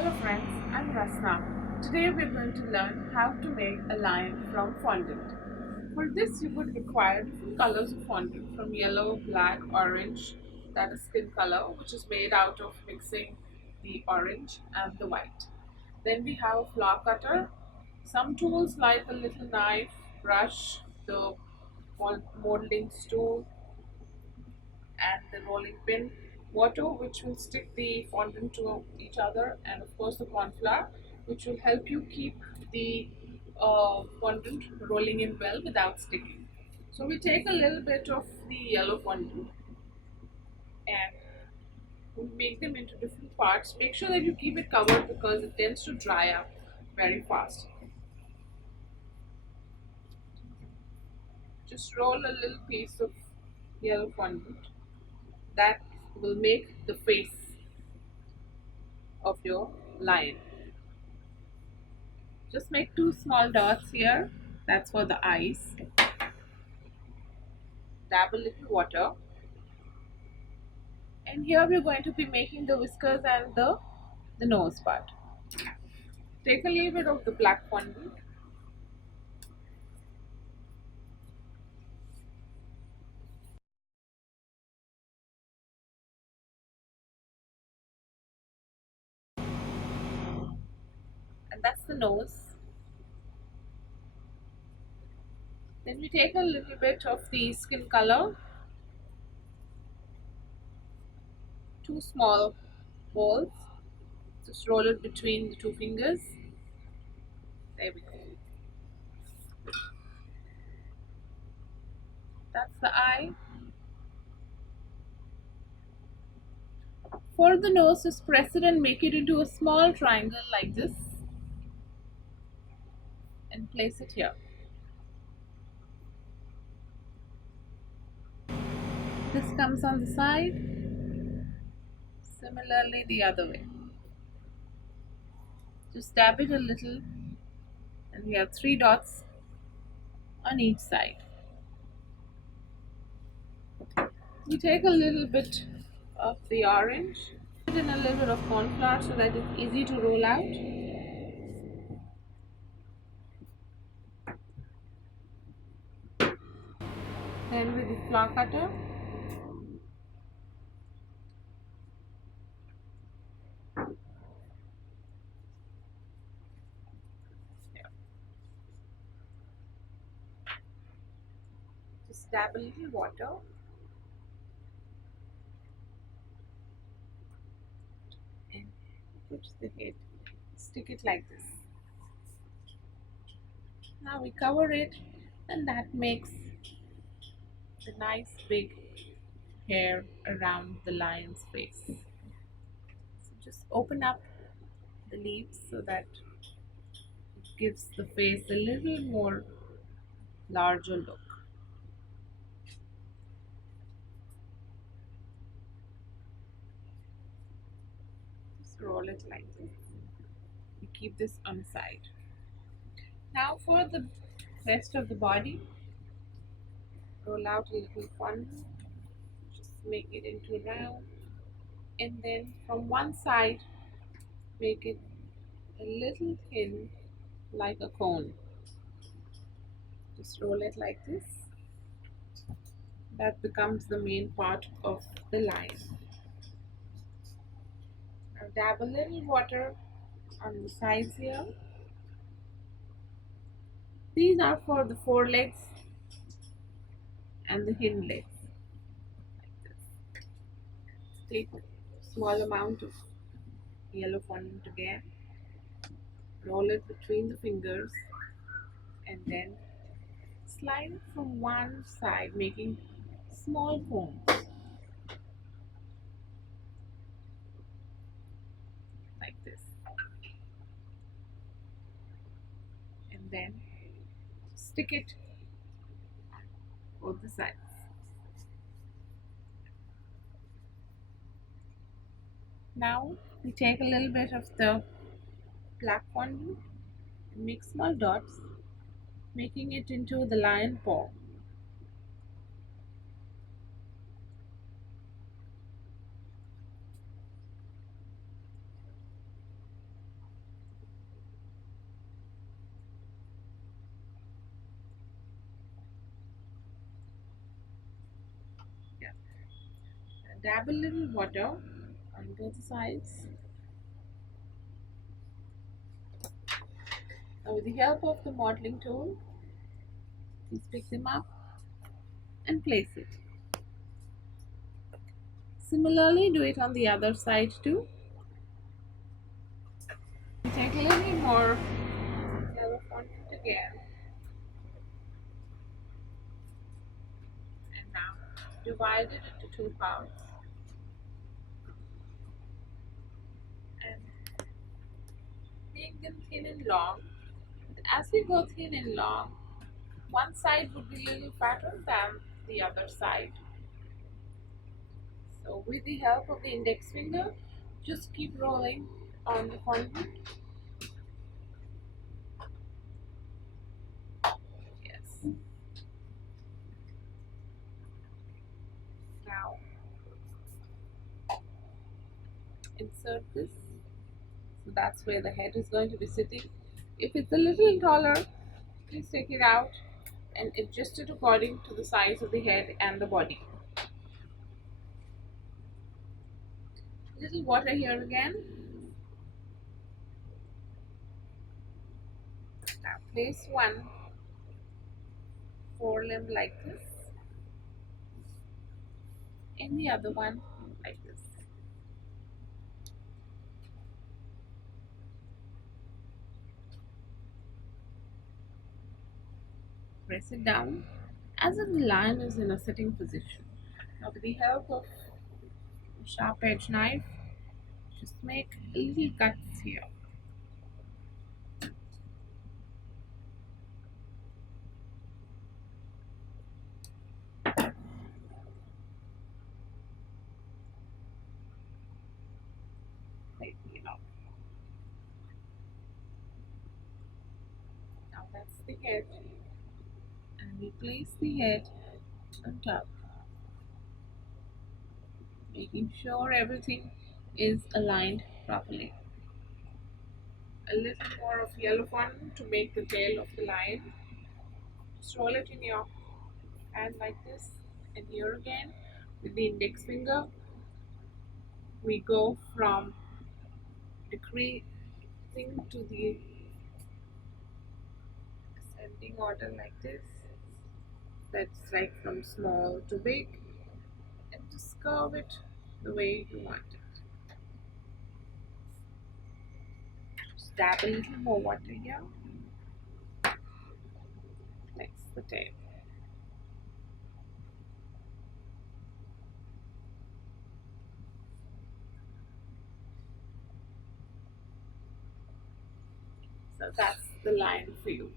Hello friends, I'm Rasna. Today we're going to learn how to make a lion from fondant. For this you would require different colors of fondant from yellow, black, orange, that is skin color, which is made out of mixing the orange and the white. Then we have a flower cutter, some tools like a little knife, brush, the molding stool, and the rolling pin, water which will stick the fondant to each other, and of course the corn flour which will help you keep the fondant rolling in well without sticking. So we take a little bit of the yellow fondant and we make them into different parts. Make sure that you keep it covered because it tends to dry up very fast. Just roll a little piece of yellow fondant that will make the face of your lion. Just make two small dots here. That's for the eyes. Dab a little water. And here we're going to be making the whiskers and the nose part. Take a little bit of the black fondant and that's the nose. Then we take a little bit of the skin color, two small balls. Just roll it between the two fingers. There we go. That's the eye. For the nose, just press it and make it into a small triangle like this and place it here. This comes on the side, similarly the other way. Just dab it a little and we have three dots on each side. We take a little bit of the orange, put in a little bit of corn flour so that it's easy to roll out. Then with the flour cutter, just dab a little water and put the head, stick it like this. Now we cover it and that makes the nice big hair around the lion's face. So just open up the leaves so that it gives the face a little more larger look. Just roll it like this. We keep this on the side. Now for the rest of the body, roll out a little fondant, just make it into round, and then from one side make it a little thin like a cone. Just roll it like this. That becomes the main part of the lion. Now dab a little water on the sides here. These are for the forelegs and the hind legs. Like this. Take a small amount of yellow fondant again, roll it between the fingers, and then slide it from one side, making small cones like this, and then stick it both the sides. Now we take a little bit of the black fondant and make small dots, making it into the lion paw. Dab a little water on both sides. Now, with the help of the modeling tool, please pick them up and place it. Similarly, do it on the other side too. Take a little more yellow fondant again, and now divide it into two parts and make them thin and long. As we go thin and long, one side would be a little fatter than the other side. So with the help of the index finger, just keep rolling on the fondant. Yes. Now insert this. So that's where the head is going to be sitting. If it's a little taller, please take it out and adjust it according to the size of the head and the body. Little water here again. Now place one forelimb like this and the other one like this. Press it down as if the lion is in a sitting position. Now with the help of a sharp edge knife, just make little cuts here. Like, now that's the head, and we place the head on top, making sure everything is aligned properly. A little more of yellow fondant to make the tail of the lion. Just roll it in your hand like this, and here again with the index finger we go from decreasing to the ascending order like this. That's like from small to big, and just curve it the way you want it. Just dab a little more water here. Next, the tail. So that's the line for you.